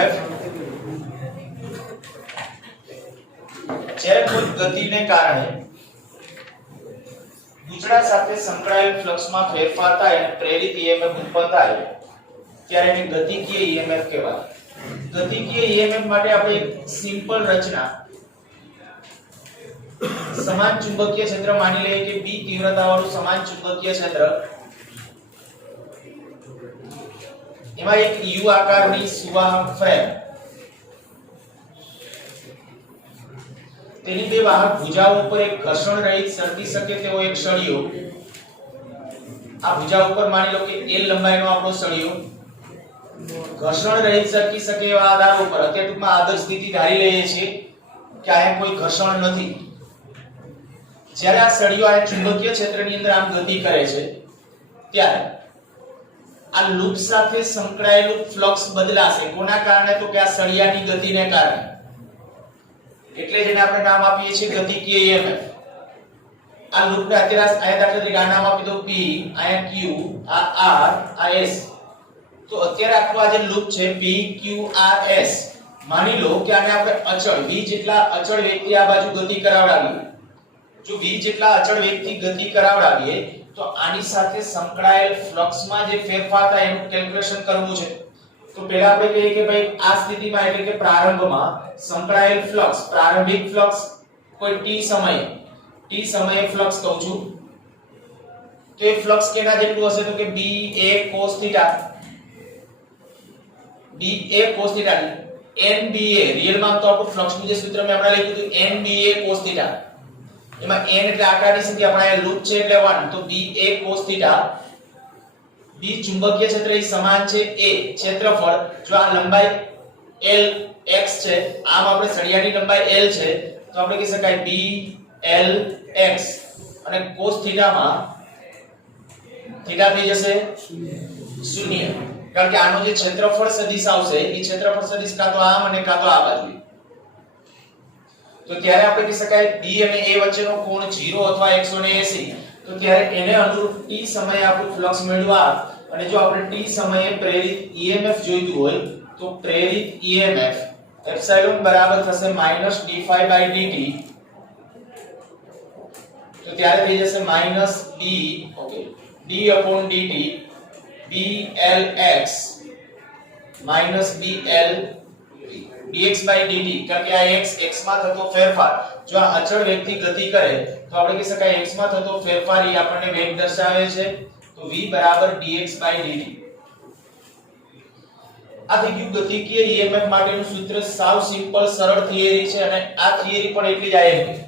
EMF જ્યારે કોઈ ગતિને કારણે ગૂંચળા સાથે સંકળાયેલ ફ્લક્સમાં ફેરફાર થાય અને પ્રેરિત EMF ઉત્પન્ન થાય ત્યારે એને ગતિકીય EMF કહેવાય. ગતિકીય EMF માટે આપણે એક સિમ્પલ રચના સમાન ચુંબકીય ક્ષેત્ર માની લઈએ કે B તીવ્રતાવાળું સમાન ચુંબકીય ક્ષેત્ર, એમાં એક U આકારની સુવાહક ફ્રેમ, તેની બે વાહક ભુજાઓ ઉપર એક ઘર્ષણ રહિત સરકી શકે તેવો એક સળિયો, આ ભુજા ઉપર માની લો કે L લંબાઈનો આપણો સળિયો ઘર્ષણ રહિત સરકી શકે એવા આધાર ઉપર, અત્યારે ટૂંકમાં આદર્શ સ્થિતિ ધારી લઈએ છીએ કે અહીંયા કોઈ ઘર્ષણ નથી. જ્યારે આ સળિયો આ ચુંબકીય ક્ષેત્રની અંદર આમ ગતિ કરે છે ત્યારે આ લૂપ સાથે સંકળાયેલું ફ્લક્સ બદલાશે. કોના કારણે? તો કે આ સળિયાની ગતિને કારણે. એટલે જેને આપણે નામ આપીએ છીએ ગતિકીય EMF. આ લૂપને અત્યારે આયા દાખલા તરીકે આ નામ આપી દો P, આયા Q, આ R, આ S. તો અત્યારે આખું આ જે લૂપ છે P, Q, R, S, માની લો કે આને આપણે અચળ V જેટલા અચળ વેગથી આ બાજુ ગતિ કરાવડાવીએ. જો V જેટલા અચળ વેગથી ગતિ કરાવડાવીએ તો આની સાથે સંકળાયેલ ફ્લક્સમાં જે ફેરફાર થાય એનું કેલ્ક્યુલેશન કરવું છે. તો પહેલા આપણે કહીએ કે ભાઈ આ સ્થિતિમાં એટલે કે પ્રારંભમાં સંકળાયેલ ફ્લક્સ, પ્રારંભિક ફ્લક્સ કોઈ t સમયે ફ્લક્સ કહું છું, તો એ ફ્લક્સ કેના જેટલું હશે? તો કે b a cos θ, NBA real માં તો આપણું ફ્લક્સનું જે સૂત્ર મેં હમણાં લખ્યું હતું NBA cos θ, એમાં n એટલે આકારની સ્થિતિ, આપણે લૂપ છે એટલે 1, તો BA cos θ. B ચુંબકીય ક્ષેત્ર એ સમાન છે A ક્ષેત્રફળ, જો આ લંબાઈ L x છે, આમ આપણે સળિયાની લંબાઈ L છે, તો આપણે કહી શકાય B L x, અને cos θ માં θ થઈ જશે 0, કારણ કે આનો જે ક્ષેત્રફળ સદિશ આવશે એ ક્ષેત્રફળ સદિશ કાં તો આમ અને કાં તો આ બાજુ. તો ત્યારે આપણે કહી શકાય B અને A વચ્ચેનો કોણ 0 અથવા 180, તો ત્યારે એને અનુરૂપ t સમયે આપણું ફ્લક્સ મેળવવા, અને જો આપણે t સમયે પ્રેરિત EMF જોઈતું હોય તો પ્રેરિત EMF એપ્સિલોન બરાબર થશે -dϕ/dt, તો ત્યારે થઈ જશે -d d/dt BLx BL dx/dt, કારણ કે આ x માં થતો ફેરફાર, જો આ અચળ વેગથી ગતિ કરે તો આપણે કહી શકાય x માં થતો ફેરફાર એ આપણને વેગ દર્શાવે છે, તો v dx/dt. આ થઈ ગયું ગતિકીય EMF માટેનું સૂત્ર. સાવ સિમ્પલ સરળ થિયરી છે, અને આ થિયરી પણ એટલી જ આયેલી.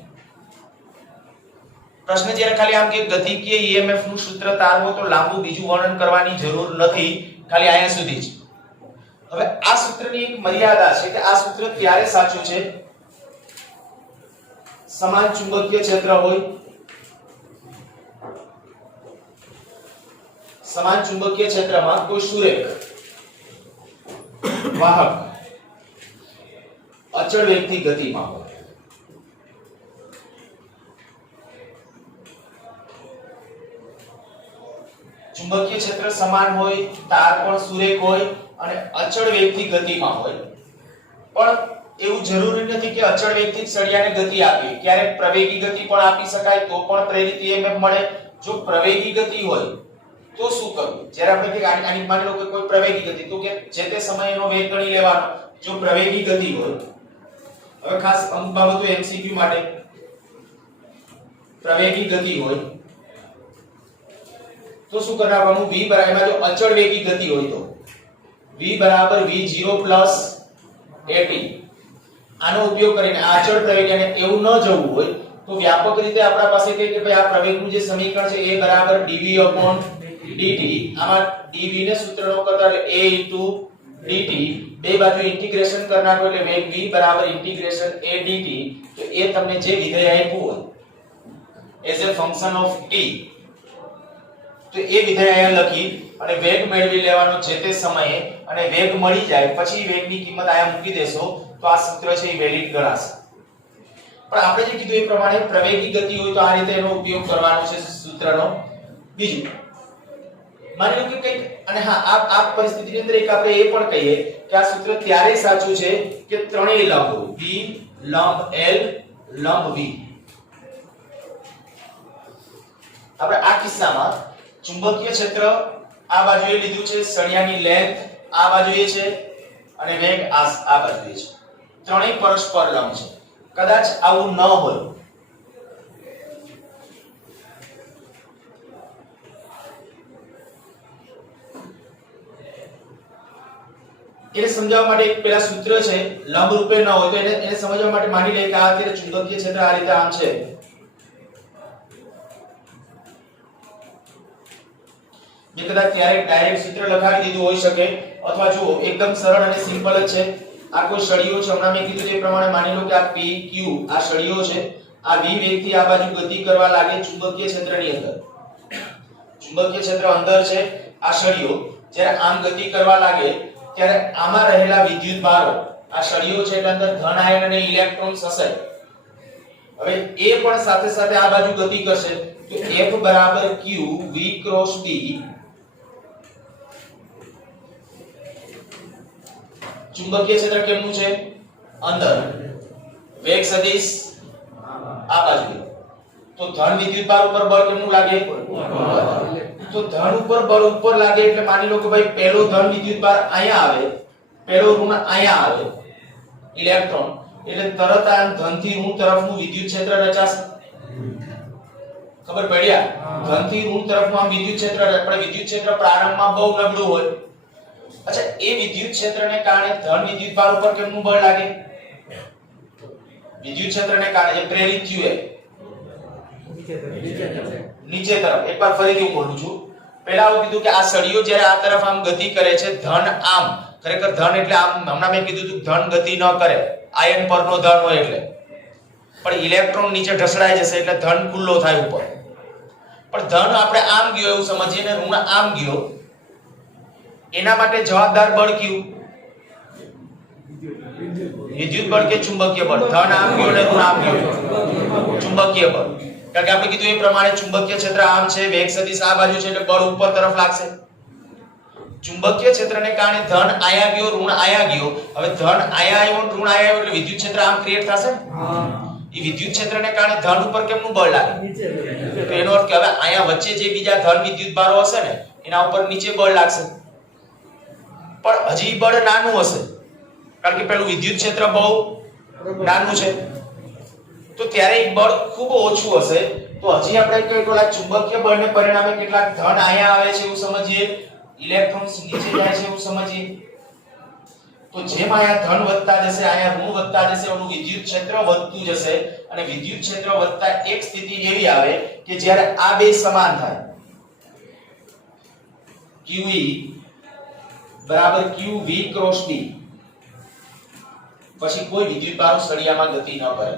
પ્રશ્ન જ્યારે ખાલી આમ કે ગતિકીય EMF નું સૂત્ર તારવો તો લાંબુ બીજું વર્ણન કરવાની જરૂર નથી, ખાલી અહીંયા સુધી જ. હવે આ સૂત્રની એક મર્યાદા છે કે આ સૂત્ર ત્યારે સાચું છે સમાન ચુંબકીય ક્ષેત્ર હોય, સમાન ચુંબકીય ક્ષેત્રમાં કોઈ સુરેખ વાહક અચળ વેગથી ગતિમાં હોય. ચુંબકીય ક્ષેત્ર સમાન હોય, તાર પણ સુરેખ હોય અને અચળ વેગથી ગતિમાં હોય. પણ એવું જરૂરી નથી કે અચળ વેગથી સળિયાને ગતિ આપીએ, ક્યારેક પ્રવેગી ગતિ પણ આપી શકાય તો પણ પ્રેરિત EMF મળે. જો પ્રવેગી ગતિ હોય તો શું કરવું? જ્યારે આપણે કે આની માની લો કે કોઈ પ્રવેગી ગતિ, તો કે જે તે સમયનો વેગ ગણી લેવાનો. જો પ્રવેગી ગતિ હોય, હવે ખાસ અમુક બાબતો MCQ માટે, પ્રવેગી ગતિ હોય તો શું કરવાનું? v બરાબર, જો અચળ વેગી ગતિ હોય તો v બરાબર v0 પ્લસ at. આનો ઉપયોગ કરીને આ અચળ પ્રવેગ, અને એવું ન જવું હોય તો વ્યાપક રીતે આપણા પાસે કે ભાઈ આ પ્રવેગનું જે સમીકરણ છે એ બરાબર dv/dt. આમાં dv ને સૂત્રનો કરતા એટલે a dt, બે બાજુ ઇન્ટિગ્રેશન કરી નાખો એટલે વેગ v બરાબર ઇન્ટિગ્રેશન a dt. તો એ તમને જે વિધેય આપ્યું હોય as a function of t, તો એ વિધેય અહીંયા લખી અને વેગ મેળવી લેવાનો જે તે સમયે, અને વેગ મળી જાય પછી વેગની કિંમત અહીંયા મૂકી દેશો તો આ સૂત્ર છે એ વેલિડ ગણાશે. પણ આપણે જે કીધું એ પ્રમાણે પ્રવેગી ગતિ હોય તો આ રીતે એનો ઉપયોગ કરવાનો છે સૂત્રનો. બીજું માની લો કે કંઈક, અને હા આ પરિસ્થિતિની અંદર એક આપણે એ પણ કહીએ કે આ સૂત્ર ત્યારે સાચું છે કે ત્રણેય લંબ B લંબ L લંબ V. આપણે આ કિસ્સામાં ચુંબકીય ક્ષેત્ર આ બાજુએ લીધું છે, સળિયાની લેન્થ આ બાજુએ છે અને વેગ આ બાજુએ છે. ત્રણેય પરસ્પર લંબ છે. કદાચ આવું ન હોય એને સમજાવવા માટે એક પેલા સૂત્ર છે, લંબ રૂપે ન હોય તો એને સમજવા માટે માની લઈએ કે આ અત્યારે ચુંબકીય ક્ષેત્ર આ રીતે આમ છે. મેં કદાચ ક્યારેક ડાયરેક્ટ સૂત્ર લખાવી દીધું હોઈ શકે, અથવા જુઓ એકદમ સરળ અને સિમ્પલ જ છે. આ કોઈ સળિયો છે, હમણાં મેં કીધું તે પ્રમાણે માની લો કે આ P Q આ સળિયો છે, આ V વેગથી આ બાજુ ગતિ કરવા લાગે ચુંબકીય ક્ષેત્રની અંદર. ચુંબકીય ક્ષેત્ર અંદર છે, આ સળિયો જ્યારે આમ ગતિ કરવા લાગે ત્યારે આમાં રહેલા વિદ્યુત ભારો, આ સળિયો છે એટલે અંદર ધન આયન અને ઇલેક્ટ્રોન્સ હશે. હવે એ પણ સાથે સાથે આ બાજુ ગતિ કરશે તો F બરાબર Q V ક્રોસ B. ચુંબકીય ક્ષેત્ર કેમનું છે? અંદર. વેગ સદિશ આ બાજુ. તો ધન વિદ્યુત ભાર ઉપર બળ કેમનું લાગે? તો ધન ઉપર બળ ઉપર લાગે એટલે માની લો કે ભાઈ પહેલો ધન વિદ્યુત ભાર અહીંયા આવે, પહેલો ઋણ અહીંયા આવે ઇલેક્ટ્રોન, એટલે તરત આ ધન થી ઋણ તરફનું વિદ્યુત ક્ષેત્ર રચાશે. ખબર પડ્યા? ધન થી ઋણ તરફનું આમ વિદ્યુત ક્ષેત્ર, આપણે વિદ્યુત ક્ષેત્ર પ્રારંભમાં બહુ નબળું હોય. અચ્છા, એ વિદ્યુત ક્ષેત્રને કારણે ધન વિદ્યુત ભાર ઉપર કેમનું બળ લાગે? વિદ્યુત ક્ષેત્રને કારણે જે પ્રેરિત થયું એ નીચે તરફ. એકવાર ફરીથી હું બોલું છું. પહેલા હું કીધું કે આ સળિયો જ્યારે આ તરફ આમ ગતિ કરે છે, ધન આમ, ખરેખર ધન એટલે આમ, હમણાં મેં કીધું હતું ધન ગતિ ન કરે, આયન પરનો ધન હોય એટલે, પણ ઇલેક્ટ્રોન નીચે ઢસડાઈ જશે એટલે ધન ખુલ્લો થાય ઉપર. પણ ધન આપણે આમ ગયો એવું સમજીએ ને ઋણ આમ ગયો, એના માટે જવાબદાર બળ કયું? વિદ્યુત બળ કે ચુંબકીય બળ? ધન આમ ગયો ને ઋણ આમ ગયો, ચુંબકીય બળ. કારણ કે આપણે કીધું એ પ્રમાણે ચુંબકીય ક્ષેત્ર આમ છે, વેગ સદિશ આ બાજુ છે એટલે બળ ઉપર તરફ લાગશે. ચુંબકીય ક્ષેત્રને કારણે ધન આયા ગયો, ઋણ આયા ગયો. હવે ધન આયા આવ્યો, ઋણ આયા આવ્યો એટલે વિદ્યુત ક્ષેત્ર આમ ક્રિએટ થશે. એ વિદ્યુત ક્ષેત્રને કારણે ધન ઉપર કેમનું બળ લાગે? તો એનો અર્થ કે હવે આયા વચ્ચે જે બીજા ધન વિદ્યુત ભારો હશે ને એના ઉપર નીચે બળ લાગશે. પણ હજી બળ નાનું હશે કારણ કે પેલું વિદ્યુત ક્ષેત્ર બહુ નાનું છે, તો ત્યારે બળ ખૂબ ઓછું હશે. તો હજી આપણે કઈ ઓલા ચુંબકીય બળને પરિણામે કેટલાક ધન અહીંયા આવે છે એવું સમજીએ, ઇલેક્ટ્રોન્સ નીચે જાય છે એવું સમજીએ. તો જેમ અહીંયા ધન વધતા જશે, અહીંયા ઋણ વધતા જશે, એનું વિદ્યુત ક્ષેત્ર વધતું જશે. અને વિદ્યુત ક્ષેત્ર વધતા એક સ્થિતિ એવી આવે કે જ્યારે આ બે સમાન થાય, QE બરાબર QV ક્રોસ B, પછી કોઈ વિદ્યુત ભારો સળિયામાં ગતિ ન કરે.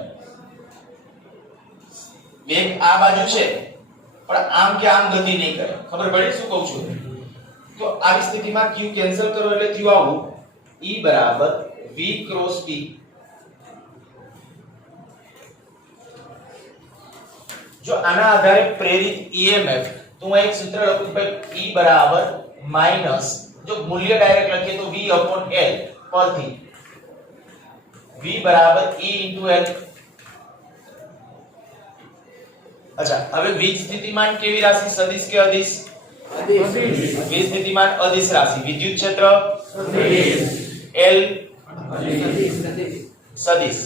વેગ આ બાજુ છે પણ આમ કે આમ ગતિ નહીં કરે. ખબર પડી શું કહું છું? તો આવી સ્થિતિમાં Q કેન્સલ કરો એટલે થયું આવું, E બરાબર V ક્રોસ B. જો આના આધારે પ્રેરિત EMF, તો હું એક સૂત્ર લખું ભાઈ E બરાબર માઈનસ, જો મૂલ્ય ડાયરેક્ટ લખીએ તો V upon L પરથી V બરાબર E into L. અચ્છા, હવે વીજ સ્થિતિમાન કેવી રાશિ? સદિશ કે અદિશ? અદિશ. વીજ સ્થિતિમાન અદિશ રાશિ. વિદ્યુત ક્ષેત્ર સદિશ, L સદિશ.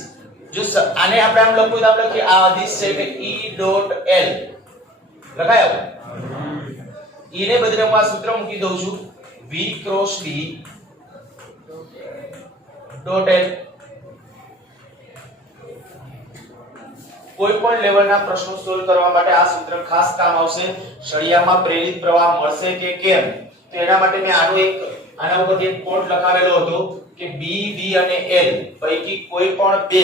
જો આને આપણે આમ લખવું તો આપણે લખીએ આ અદિશ છે એટલે E ડોટ L લખાય. આવું E ને બદલે હું આ સૂત્ર મૂકી દઉં છું, V cross B dot L. કોઈ પણ લેવલના પ્રશ્નો સોલ્વ કરવા માટે આ સૂત્ર ખાસ કામ આવશે. સળિયામાં પ્રેરિત પ્રવાહ મળશે કે કેમ, તો એના માટે મેં આના ઉપર એક કોડ લખાવેલો હતો કે B, V અને L પૈકી કોઈ પણ બે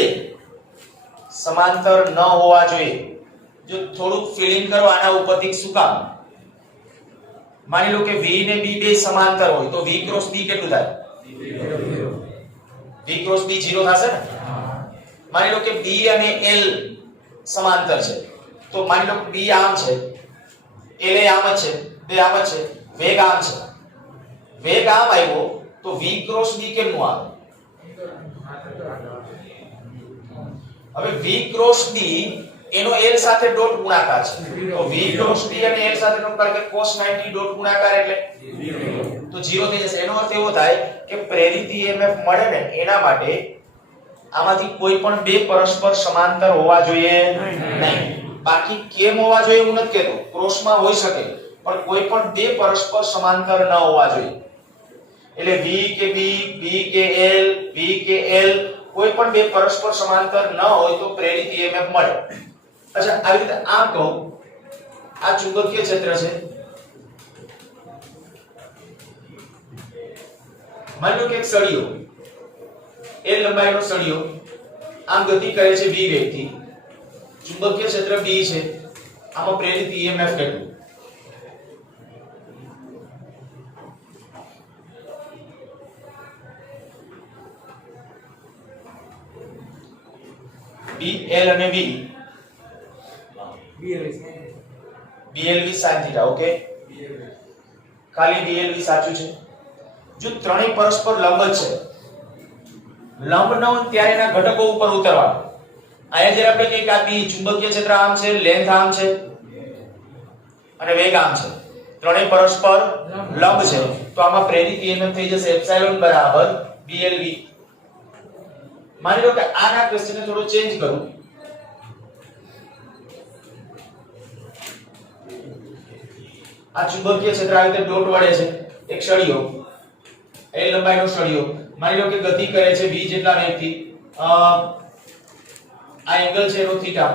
સમાંતર ન હોવા જોઈએ. જો થોડુંક ફીલિંગ કરો આના ઉપરથી, શું કામ? માની લો કે V ને B બે સમાંતર હોય તો V ક્રોસ B કેટલું થાય? V ક્રોસ B 0 થશે ને. માની લો કે B અને L સમાંતર છે તો માની લો કે B આમ છે, L આમ જ છે, બે આમ જ છે, વેગ આમ છે. વેગ આમ આવ્યો તો v ક્રોસ b કેમનું આવે? હવે v ક્રોસ b એનો l સાથે ડોટ ગુણાકાર છે, તો v ક્રોસ b અને l સાથે ગુણાકાર કે cos 90 ડોટ ગુણાકાર એટલે 0 તો 0 થઈ જશે. એનો અર્થ એવો થાય કે પ્રેરિત EMF મળે ને એના માટે આમાંથી કોઈ પણ બે પરસ્પર સમાંતર હોવા જોઈએ નહીં. બાકી કેમ હોવા જોઈએ હું નથી કહેતો, ક્રોસમાં હોઈ શકે પણ કોઈ પણ બે પરસ્પર સમાંતર ન હોવા જોઈએ. એટલે v કે b, b કે l, v કે l કોઈ પણ બે પરસ્પર સમાંતર ન હોય તો પ્રેરિત EMF મળે. અચ્છા, આવી રીતે આ કહું, આ ચુંબકીય ક્ષેત્ર છે. માની લો કે એક સળિયો l લંબાઈનો સળિયો આમ ગતિ કરે છે v વેગથી. ચુંબકીય ક્ષેત્ર b છે, આમાં પ્રેરિત EMF કેટલું? BL અને V BLV sin θ. ઓકે, ખાલી BLV સાચું છે. જો ત્રણેય પરસ્પર લંબ છે, લંબ ન હોય ત્યારે એના ઘટકો ઉપર ઉતરવાનું. અહીંયા જ્યારે આપણે કહીએ કે આ B ચુંબકીય ક્ષેત્ર આમ છે, લેન્થ આમ છે અને વેગ આમ છે, ત્રણેય પરસ્પર લંબ છે, તો આમાં પ્રેરિત EMF થઈ જશે એપ્સિલોન બરાબર BLV. માની લો કે આના ક્વેશ્ચનને થોડો ચેન્જ કરું. આ ચુંબકીય ક્ષેત્ર આવી રીતે ડોટ વડે છે, એક સળિયો l લંબાઈનો સળિયો માની લો કે ગતિ કરે છે v જેટલા વેગથી. આ એંગલ છે એનો થીટા,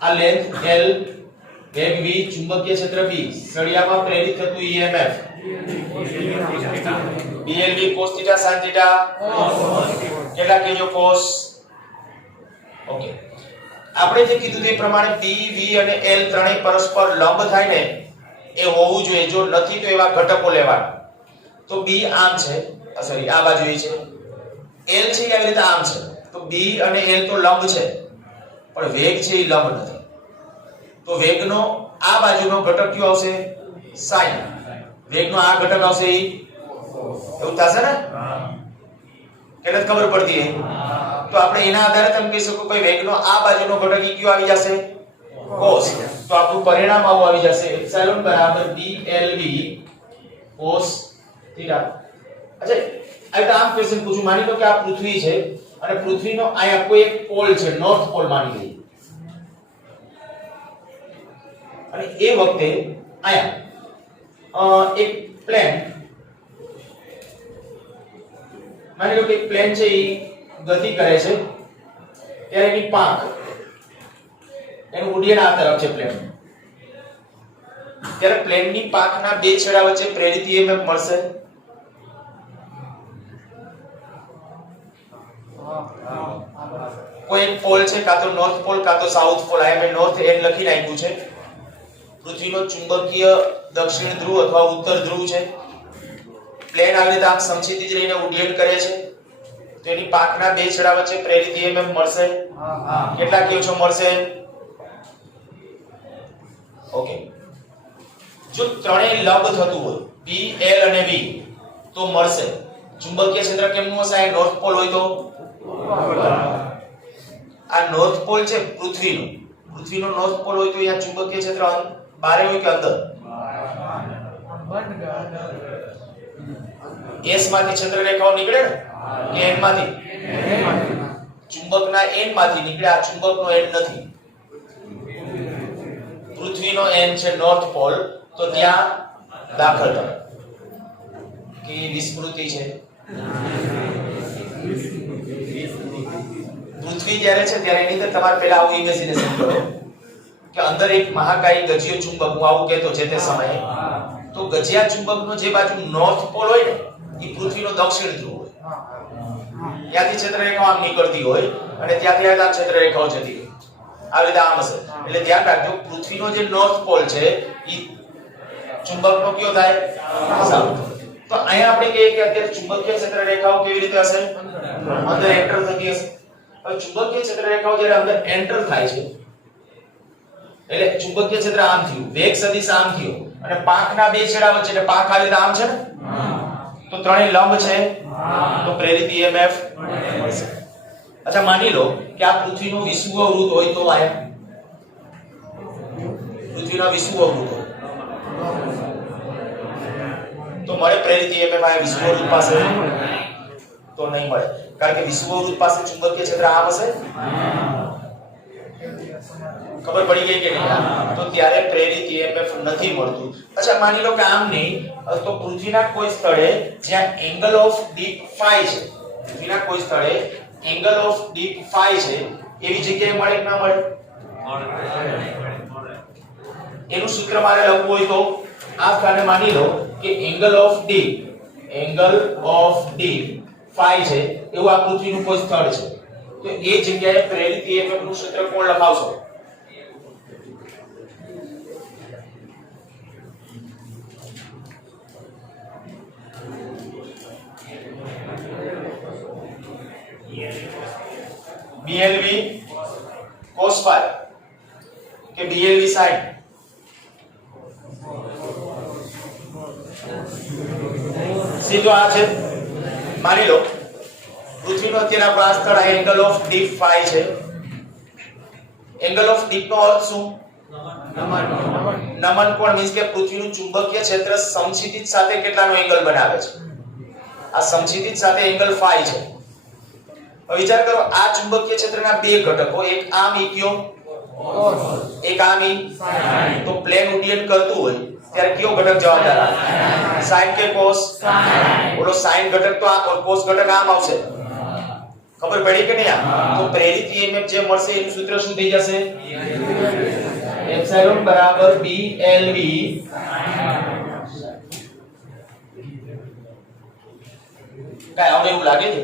આ લેન્થ l, વેગ v, ચુંબકીય ક્ષેત્ર b, સળિયામાં પ્રેરિત થતું EMF BLV cos θ sin θ કેટલા કેજો cos. ઓકે, આપણે જે કીધું તે પ્રમાણે p, v અને l ત્રણેય પરસ્પર લંબ થાય ને એ હોવું જોઈએ. જો નથી તો એવા ઘટકો લેવાના. તો b આમ છે, સોરી આ બાજુ છે, l છે આવી રીતે આમ છે, તો b અને l તો લંબ છે પણ વેગ છે એ લંબ નથી. તો વેગનો આ બાજુનો ઘટક કયો આવશે? sin. વેગનો આ ઘટક આવશે એ એવું થશે ને? કે નથી ખબર પડતી? તો આપણે એના આધારે તમે કહી શકો કે વેગનો આ બાજુનો ઘટક કયો આવી જશે? cos. તો આપણું પરિણામ આવું આવી જશે એપ્સિલોન બરાબર BLV cos θ. અચ્છા, આ આમ ક્વેશ્ચન પૂછું. માની લો કે આ પૃથ્વી છે અને પૃથ્વીનો અહીંયા કોઈ એક પોલ છે, નોર્થ પોલ માની લઈએ, અને એ વખતે અહીંયા એક પ્લેન, માની લો કે એક પ્લેન છે એ ગતિ કરે છે ત્યારે એની પાંખ, એનું ઉડ્ડયન આ તરફ છે પ્લેન, ત્યારે પ્લેનની પાંખના બે છેડા વચ્ચે પ્રેરિત EMF મળશે. કોઈ એક પોલ છે, કાં તો નોર્થ પોલ કાં તો સાઉથ પોલ. આ મેં નોર્થ એન્ડ લખી નાખ્યું છે. પૃથ્વીનો ચુંબકીય દક્ષિણ ધ્રુવ અથવા ઉત્તર ધ્રુવ છે. પ્લેન આવી રીતે આમ સમક્ષિતિજ રહીને ઉડ્ડયન કરે છે, તો એની પાંખના બે છેડા વચ્ચે પ્રેરિત EMF મળશે. કેટલા કહો છો મળશે? ઓકે, જો ત્રણેય લંબ થતું હોય p, l અને v તો મળશે. ચુંબકીય ક્ષેત્ર કેમનું હશે? આ નોર્થ પોલ હોય તો આ નોર્થ પોલ છે પૃથ્વીનો, પૃથ્વીનો નોર્થ પોલ હોય તો અહીંયા ચુંબકીય ક્ષેત્ર બારે હોય કે અંદર? S માંથી ક્ષેત્ર રેખાઓ નીકળે ને કે n માંથી? ચુંબકના n માંથી નીકળે. આ ચુંબકનો n નથી, પૃથ્વીનો n છે નોર્થ પોલ, તો ત્યાં દાખલ થાય કે વિસ્મૃતિ છે. પૃથ્વી જ્યારે છે ત્યારે એની અંદર તમારે પહેલા આવું ઇમેજિનેશન કરો કે અંદર એક મહાકાય ગજિયો ચુંબક, હું આવું કહેતો છે તે સમયે, તો ગજિયા ચુંબકનો જે બાજુ નોર્થ પોલ હોય ને એ પૃથ્વીનો દક્ષિણ ધ્રુવ હોય. ત્યાંથી ક્ષેત્ર રેખાઓ આમ નીકળતી હોય અને ત્યાંથી આ ક્ષેત્ર રેખાઓ જતી હોય. આવી રીતે આમ હશે. એટલે ધ્યાન રાખજો, પૃથ્વીનો જે નોર્થ પોલ છે એ ચુંબકનો કયો થાય? સાઉથ. તો અહીંયા આપણે કહીએ કે અત્યારે ચુંબકીય ક્ષેત્ર રેખાઓ કેવી રીતે હશે? અંદર એન્ટર થતી હશે. હવે ચુંબકીય ક્ષેત્ર રેખાઓ જ્યારે અંદર એન્ટર થાય છે એટલે ચુંબકીય ક્ષેત્ર આમ થયું, વેગ સદિશ આમ થયો, અને પાંખના બે છેડા વચ્ચે એટલે પાંખ આવી આમ છે ને તો ત્રણેય લંબ છે તો પ્રેરિત EMF મળશે. અચ્છા માની લો કે આ પૃથ્વીનું વિષુવવૃત્ત હોય તો આયા પૃથ્વીના વિષુવવૃત્ત હોય તો મળે પ્રેરિત EMF આ વિષુવવૃત્ત પાસે તો નહીં મળે કારણ કે વિષુવવૃત્ત પાસે ચુંબકીય ક્ષેત્ર આમ હશે. ખબર પડી ગઈ કે નહીં? તો ત્યારે પ્રેરિત EMF નથી મળતું. અચ્છા માની લો કે આમ નહીં તો પૃથ્વીના કોઈ સ્થળે જ્યાં એંગલ ઓફ ડીપ phi છે પૃથ્વીના કોઈ સ્થળે એંગલ ઓફ ડીપ phi છે એવી જગ્યાએ મળે કે ના મળે? એનું સૂત્ર મારે લખવું હોય તો આ સ્થાને માની લો કે એંગલ ઓફ ડીપ phi છે એવું આ પૃથ્વીનું કોઈ સ્થળ છે તો એ જગ્યાએ પ્રેરિત EMF નું સૂત્ર કોણ લખાવશો? BLV cos phi કે BLV sin? સીધો આ છે. માની લો પૃથ્વીનો અત્યારે આપણો આ સ્થળ એંગલ ઓફ ડીપ phi છે. એંગલ ઓફ ડીપ નો અર્થ શું? નમન કોણ મીન્સ કે પૃથ્વીનું ચુંબકીય ક્ષેત્ર સમક્ષિતિજ સાથે કેટલાનો એંગલ બનાવે છે? આ સમક્ષિતિજ સાથે એંગલ phi છે. વિચાર કરો આ ચુંબકીય ક્ષેત્રના બે ઘટકો એક આમ ઈ કયો એક આમ ઈ તો પ્લેન ઉડ્ડયન કરતું હોય ત્યારે કયો ઘટક જવાબદાર આવે? sin કે cos? બોલો sin ઘટક તો આ cos ઘટક આમ આવશે. ખબર પડી કે નહીં? તો પ્રેરિત EMF જે મળશે એનું સૂત્ર શું થઈ જશે? એપ્સિલોન બરાબર BLV કાઈ હવે એવું લાગે છે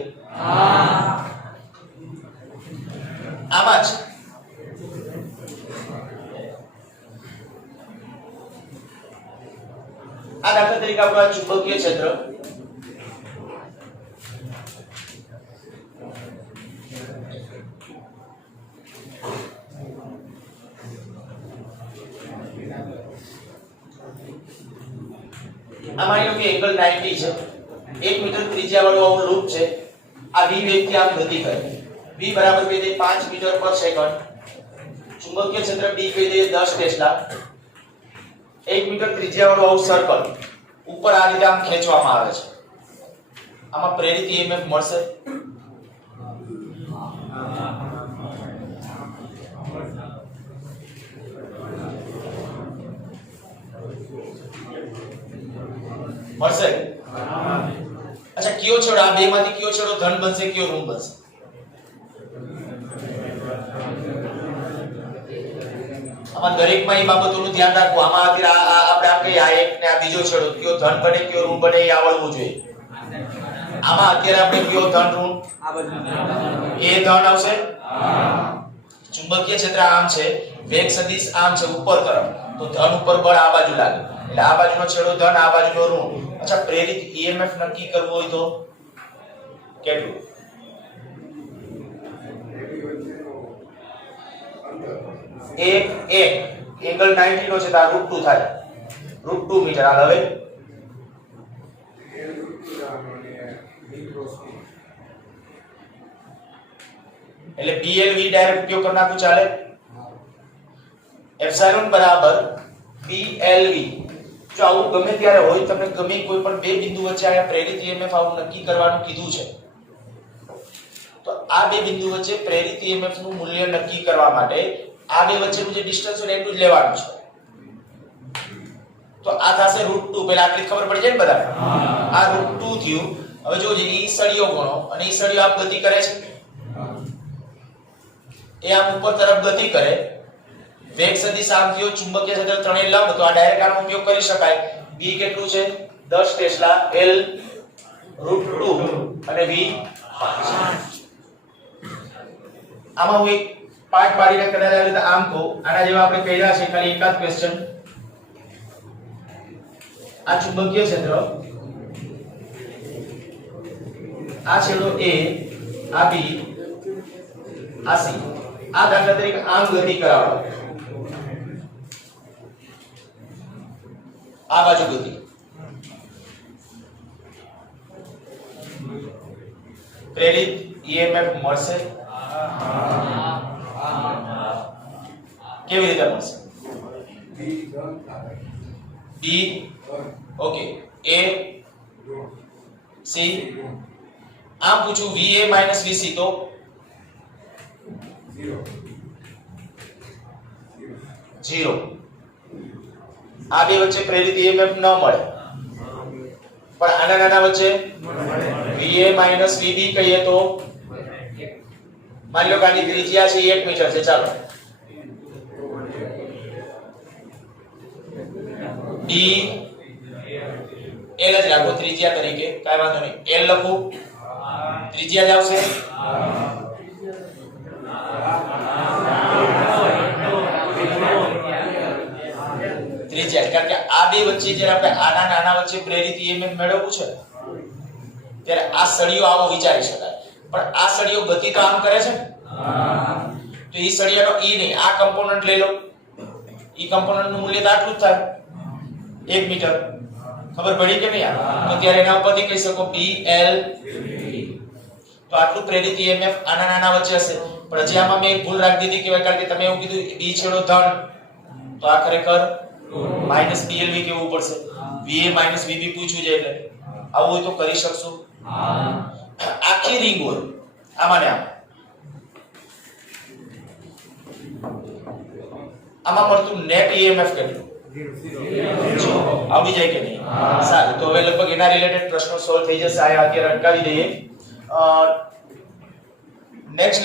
આમાં જ આ દાખલા તરીકે આપણું ચુંબકીય ક્ષેત્ર આ માની લો કે એંગલ 90 છે 1 મીટર ત્રિજ્યાવાળું આવું લૂપ છે. આ v વેગથી આમ ગતિ કરે v બરાબર કહી દે 5 મીટર પર સેકન્ડ. ચુંબકીય ક્ષેત્ર b કહી દે 10 ટેસ્લા. 1 મીટર ત્રિજ્યાવાળું આવું સર્કલ ઉપર આ રીતે આમ ખેંચવામાં આવે છે. આમાં પ્રેરિત EMF મળશે? મળશે. અચ્છા કયો છેડો આ બેમાંથી કયો છેડો ધન બનશે કયો ઋણ બનશે? આમાં દરેકમાં એ બાબતોનું ધ્યાન રાખવું. આમાં અત્યારે આપણે આમ કહીએ આ એક ને આ બીજો છેડો કયો ધન બને કયો ઋણ બને એ આવડવું જોઈએ. આમાં અત્યારે આપણે કયો ધન ઋણ એ ધન આવશે. ચુંબકીય ક્ષેત્ર આમ છે વેગ સદિશ આમ છે ઉપર તરફ તો ધન ઉપર બળ આ બાજુ લાગે એટલે આ બાજુનો છેડો ધન આ બાજુનો ઋણ. અચ્છા પ્રેરિત EMF નક્કી કરવું હોય તો કેટલું? એક એંગલ 90 નો છે તો આ √2 થાય √2 મીટર. હાલ હવે એટલે BLV ડાયરેક્ટ ઉપયોગ કરી નાખું ચાલે. એપ્સિલોન બરાબર BLV. જો આવું ગમે ત્યારે હોય તમને ગમે કોઈ પણ બે બિંદુ વચ્ચે આ પ્રેરિત EMF આવું નક્કી કરવાનું કીધું છે તો આ બે બિંદુ વચ્ચે પ્રેરિત EMF નું મૂલ્ય નક્કી કરવા માટે આ બે વચ્ચેનું જે ડિસ્ટન્સ હોય એટલું જ લેવાનું છે. તો આ થશે √2. પહેલા આટલી ખબર પડી જાય ને બધા આ √2 થયું. હવે જો જે ઈ સળિયો ગણો અને ઈ સળિયો આપ ગતિ કરે છે એ આમ ઉપર તરફ ગતિ કરે વેગ સદિશ આમ થયો ચુંબકીય ક્ષેત્ર ત્રણેય લંબ તો આ ડાયરેક્ટ આનો ઉપયોગ કરી શકાય. b કેટલું છે 10 ટેસ્લા l √2 અને v 5. આમાં હું એક પાર્ટ પાડીને કદાચ આવી રીતે આમ કહું આના જેવા આપણે કર્યા છે ખાલી એક જ ક્વેશ્ચન. આ ચુંબકીય ક્ષેત્ર આ છેડો a આ b આ c આ દાખલા તરીકે આમ ગતિ કરાવો આ બાજુ ગતિ પ્રેરિત ઈએમએફ મળશે કેવી રીતે મળશે બી ઓકે એ સી આ પૂછું VA માઈનસ VC તો 0 આ બે વચ્ચે પ્રેરિત ઈએમએફ ન મળે પણ આના નાના વચ્ચે VA માઈનસ VB કહીએ તો માની લો કે આની ત્રિજ્યા છે 1 મીટર છે ચાલો D L જ રાખો ત્રિજ્યા તરીકે કાઈ વાંધો નહીં L લખું ત્રિજ્યા જ આવશે ત્રિજ્યા કારણ કે આ બે વચ્ચે જ્યારે આપણે આના નાના વચ્ચે પ્રેરિત ઈએમએફ મેળવવું છે ત્યારે આ સળિયો આવો વિચારી શકાય પણ આ સળિયો ગતિ તો આમ કરે છે તો ઈ સળિયાનો ઈ નહીં આ કમ્પોનન્ટ લઈ લો ઈ કમ્પોનન્ટ નું મૂલ્ય તો આટલું જ થાય 1 મીટર ખબર પડી કે નહીં તો ત્યારે એના ઉપરથી કહી શકો BL તો આટલું પ્રેરિત ઈએમએફ આના નાના વચ્ચે હશે પણ હજી આમાં મેં ભૂલ રાખી દીધી કે કારણ કે તમે એવું કીધું B છેડો ધન તો આ ખરેખર માઈનસ BLV કેવું પડશે VA માઈનસ VB પૂછ્યું છે એટલે આવું હોય તો કરી શકશો આખી રિંગ હોય આમાં ને આમાં મળતું નેટ ઈએમએફ કેટલું આવડી જાય કે નહીં સારું તો હવે લગભગ એના રિલેટેડ પ્રશ્નો સોલ્વ થઈ જશે આ અત્યારે અટકાવી દઈએ નેક્સ્ટ